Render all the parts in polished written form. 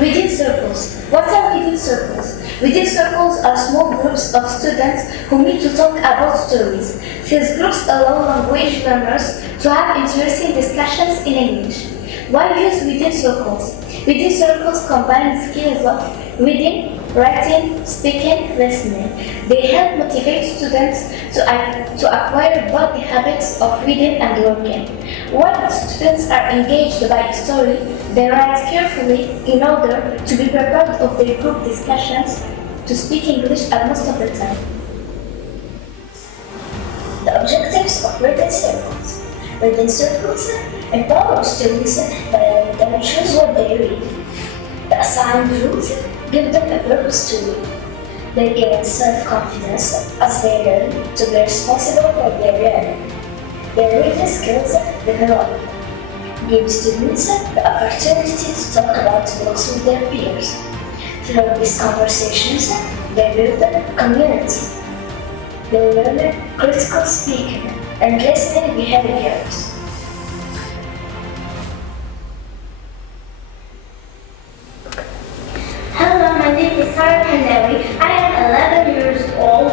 Reading circles. What are reading circles? Reading circles are small groups of students who meet to talk about stories. These groups allow language learners to have interesting discussions in English. Why use reading circles? Reading circles combine skills of reading, writing, speaking, listening. They help motivate students to acquire body habits of reading and working. When students are engaged by a story, they write carefully in order to be prepared of their group discussions to speak English most of the time. The objectives of reading circles. Reading circles empower students by them choose what they read. The assigned rules give them a purpose to read. They gain self-confidence as they learn to be responsible for their learning. Their reading skills develop. Give students the opportunity to talk about books with their peers. Through these conversations, they build a community. They learn critical speaking and listening behaviors. Hello, my name is Sarah Kandawi. I am 11 years old.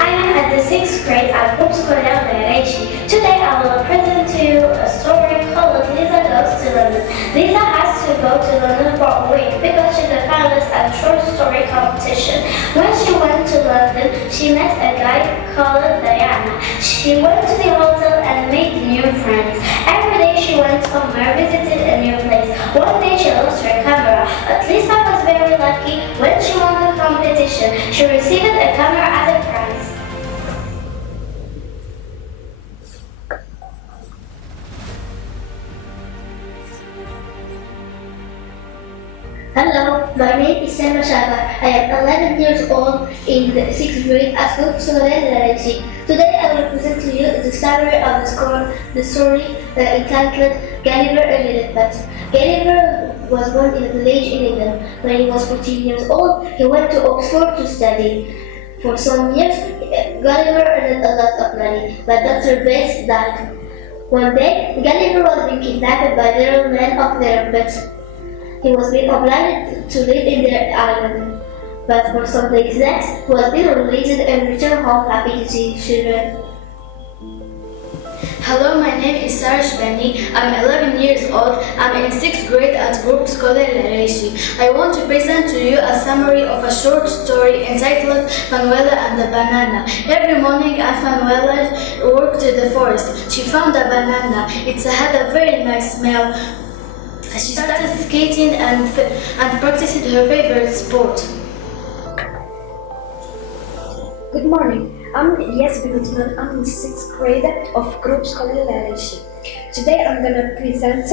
I am at the 6th grade at Group Cercle laraichi. Today I will present to you a story called Lisa Goes to London. Lisa has to go to London for a week because she's a finalist at short story competition. When she went to London, she met a guy called Diana. She went to the hotel and made new friends. Every day she went somewhere, visited a new place. One day she lost her camera. But Lisa was very lucky. When she won the competition, she received a camera as a prize. Hello, my name is Selma Shaba. I am 11 years old in the 6th grade at Group Cercle laraichi. Today I will present to you the summary of the story entitled Gulliver and Lilliput. Gulliver was born in a village in England. When he was 14 years old, he went to Oxford to study. For some years, Gulliver earned a lot of money, but Dr. Bates died. One day, Gulliver was being kidnapped by the men of Lilliput. He was being obliged to live in their island, but for some days next, he was being released and returned home happy to see his children. Hello, my name is Sarah Shbani. I'm 11 years old. I'm in 6th grade at Group Cercle laraichi. I want to present to you a summary of a short story entitled Manuela and the Banana. Every morning, Aunt Manuela worked in the forest. She found a banana. It had a very nice smell. She started skating and practiced her favorite sport. Good morning. I'm Ilyas Bigutman. I'm in 6th grade of Group Cercle laraichi. Today I'm gonna present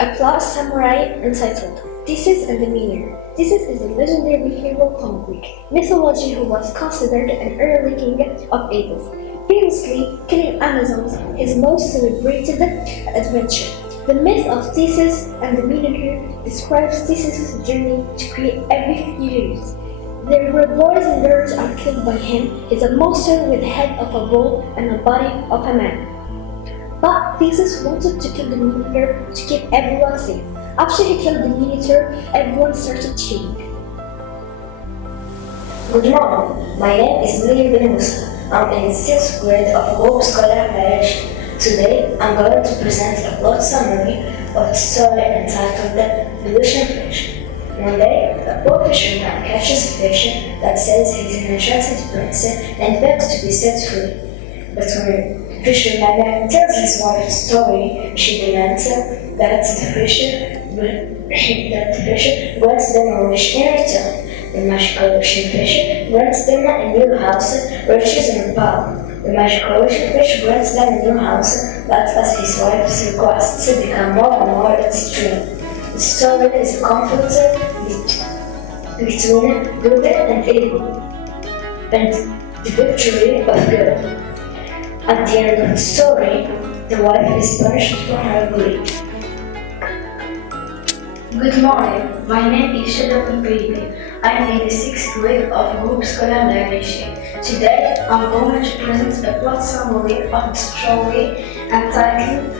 a plot summary entitled Theseus and the Meteor. Theseus is a legendary hero from Greek mythology who was considered an early king of Athens. Famously killing Amazons, his most celebrated adventure. The myth of Theseus and the Minotaur describes Theseus' journey to create every few years. There were boys and girls are killed by him. He's a monster with the head of a bull and a body of a man. But Theseus wanted to kill the Minotaur to keep everyone safe. After he killed the Minotaur, everyone started cheering. Good morning. My name is Miriam Ben Musa. I'm in 6th grade of Group Cercle laraichi. Today, I'm going to present a plot summary of the story entitled The Illusion Fish. One day, a poor fisherman catches a fish that says he's an enchanted prince and begs to be set free. But when the fisherman tells his wife the story, she demands that the fish grants them a wish in return. The magical ocean fish grants them a new house, riches and power. The magical wishing fish grants them a new house, but as his wife's requests become more and more extreme. The story is a conflict between good and evil, and the victory of good. At the end of the story, the wife is punished for her greed. Good morning, my name is Shadab Baby. I'm in the 6th grade of Group Scolaire Laraichi. Today, I'm going to present a plot summary of the story entitled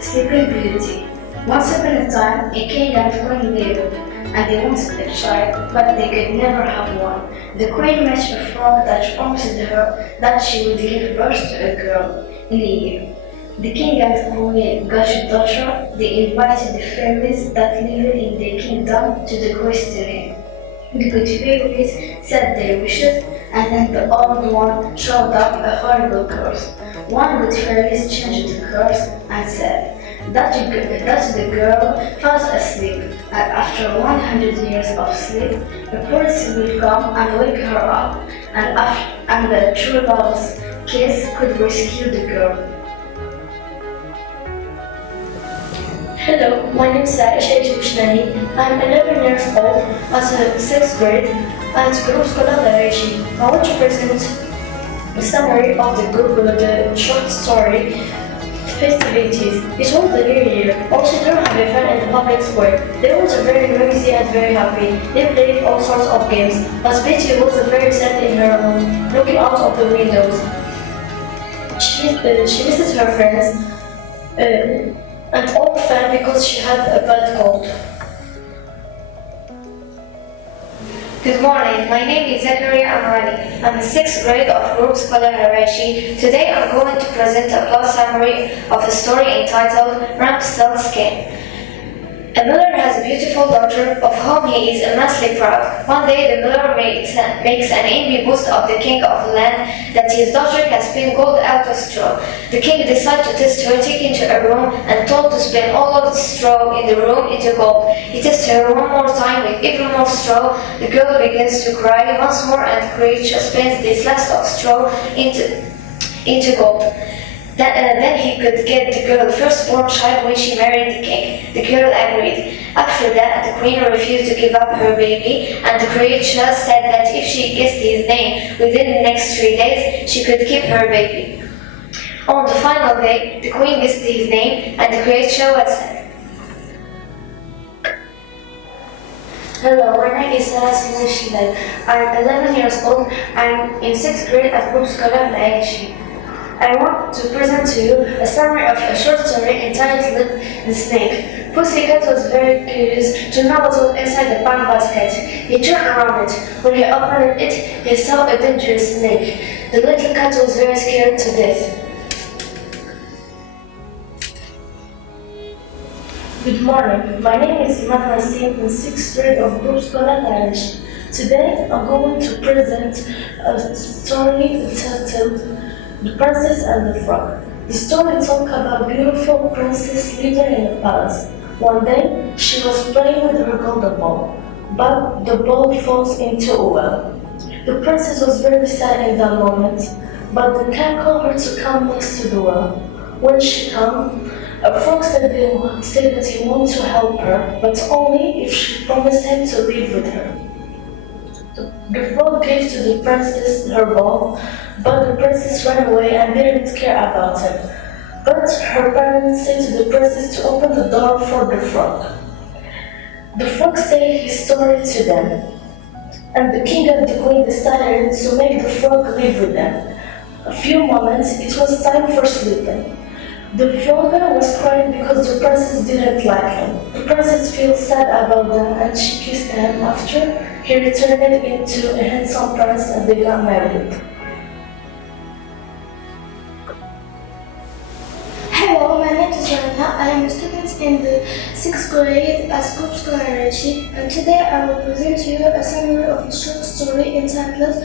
Sleeping Beauty. Once upon a time, a king and queen lived, and they wanted a child, but they could never have one. The queen met a frog that promised her that she would give birth to a girl in a year. The king and queen got a daughter. They invited the fairies that lived in their kingdom to the questioning. The good fairies said their wishes, and then the old one showed up a horrible curse. One good fairy changed the curse and said that the girl falls asleep, and after 100 years of sleep, a prince will come and wake her up, and the true love's kiss could rescue the girl. Hello, my name is laraichi. I'm 11 years old at the 6th grade at Group Scolaire Laraichi. I want to present a summary of the short story festivities. It was the New Year. All children had a fun in the public square. They were very noisy and very happy. They played all sorts of games, but Betty was very sad in her room, looking out of the windows. She misses her friends. And all fell because she had a bad cold. Good morning, my name is Zachary Amrani. I'm in 6th grade of Group Scolaire Laraichi. Today I'm going to present a plot summary of a story entitled Rumpelstiltskin. A miller has a beautiful daughter of whom he is immensely proud. One day the miller makes an angry boast of the king of the land that his daughter can spin gold out of straw. The king decides to test her, taking to a room and told to spin all of the straw in the room into gold. He tests her one more time with even more straw. The girl begins to cry once more and the creature spins this last of straw into gold. Then he could get the girl's firstborn child when she married the king. The girl agreed. After that, the queen refused to give up her baby, and the creature said that if she guessed his name within the next 3 days, she could keep her baby. On the final day, the queen guessed his name, and the creature was sad. Hello, my name is Sarah Sinashilal. I'm 11 years old. I'm in 6th grade at Group Scolaire Laraichi. I want to present to you a summary of a short story entitled The Snake. Pussycat was very curious to know what was inside the palm basket. He turned around it. When he opened it, he saw a dangerous snake. The little cat was very scared to death. Good morning, my name is Imad Nassim in 6th grade of Group Scolaire Laraichi. Today I'm going to present a story entitled The Princess and the Frog. The story talks about a beautiful princess living in a palace. One day, she was playing with her golden ball, but the ball falls into a well. The princess was very sad in that moment, but the cat called her to come next to the well. When she came, a frog said that he wanted to help her, but only if she promised him to live with her. The frog gave to the princess her ball, but the princess ran away and didn't care about him. But her parents said to the princess to open the door for the frog. The frog said his story to them, and the king and the queen decided to make the frog live with them. A few moments, it was time for sleeping. The frog was crying because the princess didn't like him. The princess feels sad about them and she kissed him. After, he returned into a handsome prince and they got married. Hello, my name is Joanna. I am a student in the 6th grade at Group Scolaire Laraichi, and today I will present to you a summary of a short story entitled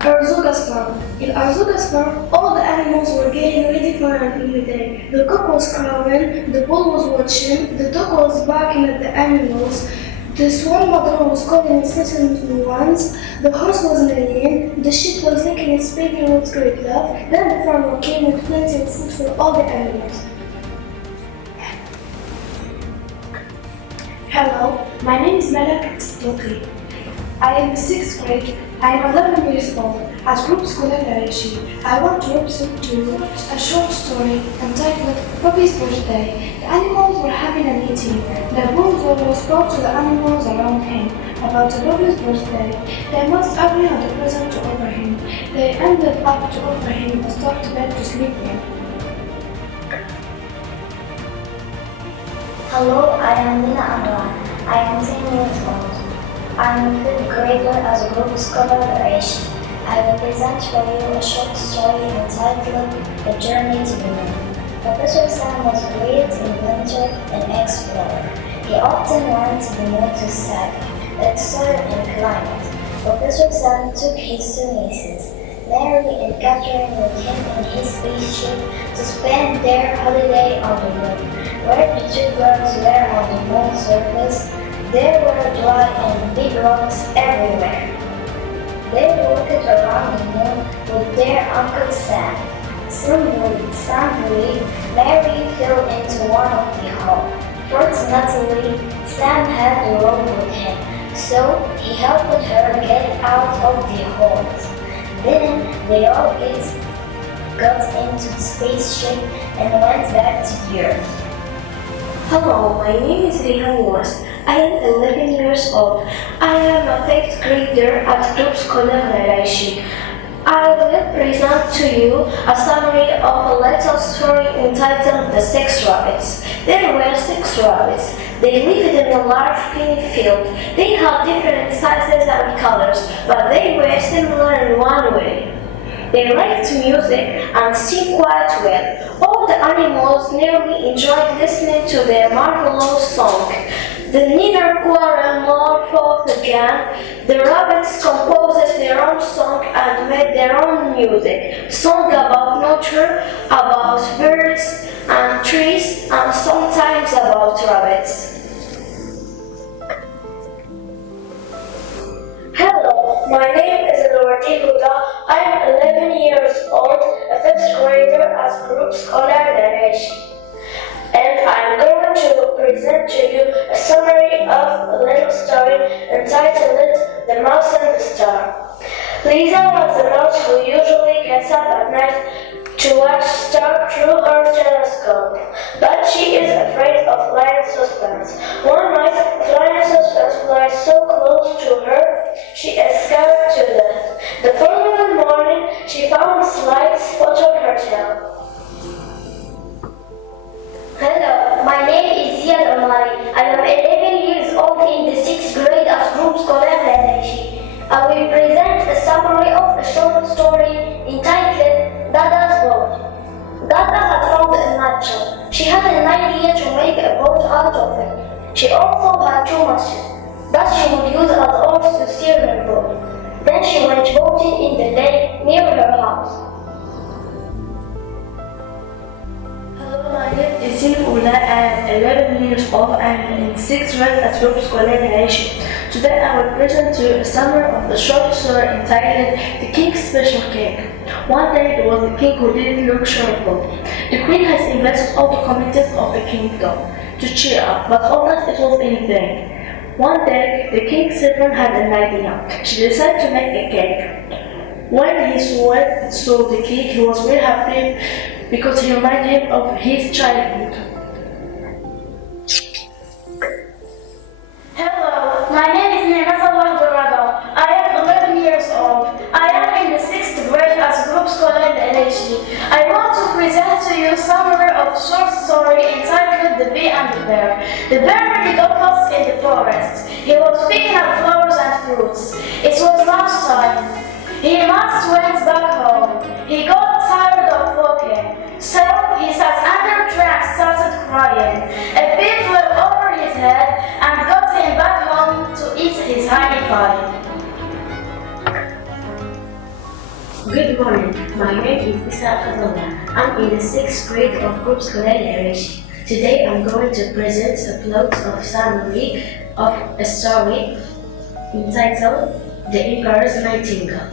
Arzuga's Farm. In Arzuga's farm, all the animals were getting ready for a new day. The cock was crowing, the bull was watching, the dog was barking at the animals, This one mother was calling his little ones. The horse was neighing, the sheep was licking its baby with great love. Then the farmer came with plenty of food for all the animals. Hello, my name is Malak Stokely. I am in 6th grade. I am 11 years old. At Group Scolaire Laraichi, I want to represent to you a short story entitled Bobby's Birthday. The animals were having a meeting. The bulldozer spoke to the animals around him about Bobby's birthday. They must agree on the present to offer him. They ended up to offer him a soft bed to sleep in. Hello, I am Lina Anwar. I am 10 years old. I am a 5th grader as a group scholar laraichi. I will present for you a short story entitled The Journey to the Moon. Professor Sam was a great inventor and explorer. He often went to the moon to study its soil and climate. Professor Sam took his two nieces, Mary and Catherine, with him in his spaceship to spend their holiday on the moon. Where the two girls were on the moon's surface, there were dry and big rocks everywhere. They walked around the moon with their Uncle Sam. Suddenly, Mary fell into one of the holes. Fortunately, Sam had the rope with him, so he helped her get out of the holes. Then they all got into the spaceship and went back to the Earth. Hello, my name is Rihan Wars. I am 11 years old. I am a 5th grader at Group Scolaire Laraichi. I will present to you a summary of a little story entitled The 6 Rabbits. There were 6 rabbits. They lived in a large green field. They had different sizes and colors, but they were similar in one way. They liked music and sing quite well. All the animals nearly enjoyed listening to their marvelous song. They neither quarreled nor fought again. The rabbits composed their own song and made their own music. Song about nature, about birds and trees, and sometimes about rabbits. Hello, my name is Lordi Huda. I am 11 years old, a 5th grader at Group Scolaire Laraichi. And I'm going to present to you a summary of a little story entitled The Mouse and the Star. Lisa was the mouse who usually gets up at night to watch stars through her telescope, but she is afraid of flying saucepans. One night, flying saucepans flies so close to her, she is scared to death. The following morning, she found a slight spot on her tail. Hello, my name is Ziad Omari. I am 11 years old in the 6th grade at Group Scolaire Laraichi. I will present a summary of a short story entitled Dada's Boat. Dada had found a nutshell. She had an idea to make a boat out of it. She also had 2 masts that she would use as oars to steer her boat. Then she went boating in the lake near her house. Hello, my name is Sim Ula. I am 11 years old. I am in 6th grade at Group Scolaire Laraichi. Today I will present to you a summary of the short story entitled The King's Special Cake. One day there was a king who didn't look cheerful. The queen has invited all the communities of the kingdom to cheer up, but almost it was in vain. One day the king's servant had an idea. She decided to make a cake. When he saw the cake, he was very happy because he reminded him of his childhood. Hello, my name is Nina Salah Dorado. I am 11 years old. I am in the 6th grade at Group Scolaire Laraichi. I want to present to you a summary of a short story entitled The Bee and the Bear. The bear really got lost in the forest. He was picking up flowers and fruits. It was lunchtime. He must went back home. He got tired of walking, so he sat under a tree and started crying. A bee flew over his head and got him back home to eat his honey pie. Good morning, my name is Isa Kadala. I'm in the 6th grade of Group Scolaire Laraichi. Today I'm going to present a plot of summary of a story entitled The Emperor's Nightingale.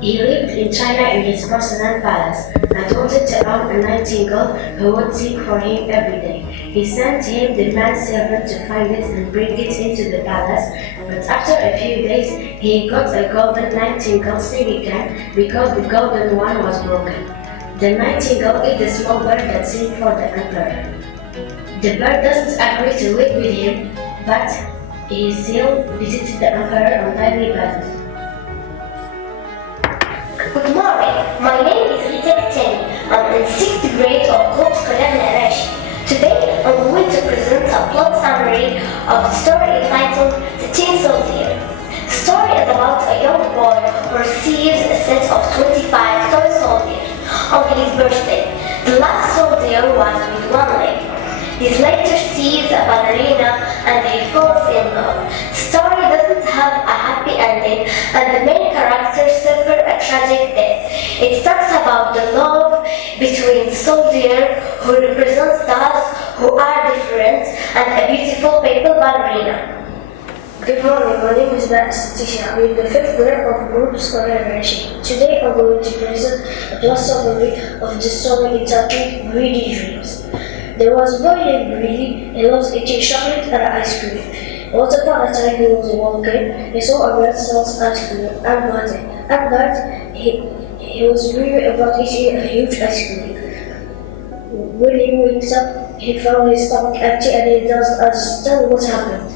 He lived in China in his porcelain palace and wanted to own a nightingale who would sing for him every day. He sent him the manservant to find it and bring it into the palace, but after a few days he got a golden nightingale singing again because the golden one was broken. The nightingale is the small bird that sings for the emperor. The bird doesn't agree to live with him, but he still visited the emperor on daily basis. Good morning, my name is Rita Teni. I'm in 6th grade of Group Scolaire Laraichi. Today I'm going to present a plot summary of the story entitled The Tin Soldier. The story is about a young boy who receives a set of 25 toy soldiers on his birthday. The last soldier was with one leg. He later sees a ballerina and he falls in love. The story doesn't have a happy ending and the main characters suffer a tragic death. It talks about the love between the soldier who represents us who are different and a beautiful paper ballerina. Good morning, my name is Tisha. I'm in the 5th grade of Group Scolaire Laraichi. Today I'm going to present a plot summary of the story entitled Greedy Dreams. There was a boy named Greedy. He loves eating chocolate and ice cream. Once upon a time he was walking. He saw a man sells ice cream and bought it. At night he was dreaming about eating a huge ice cream. When he wakes up, he found his stomach empty and he doesn't understand what happened.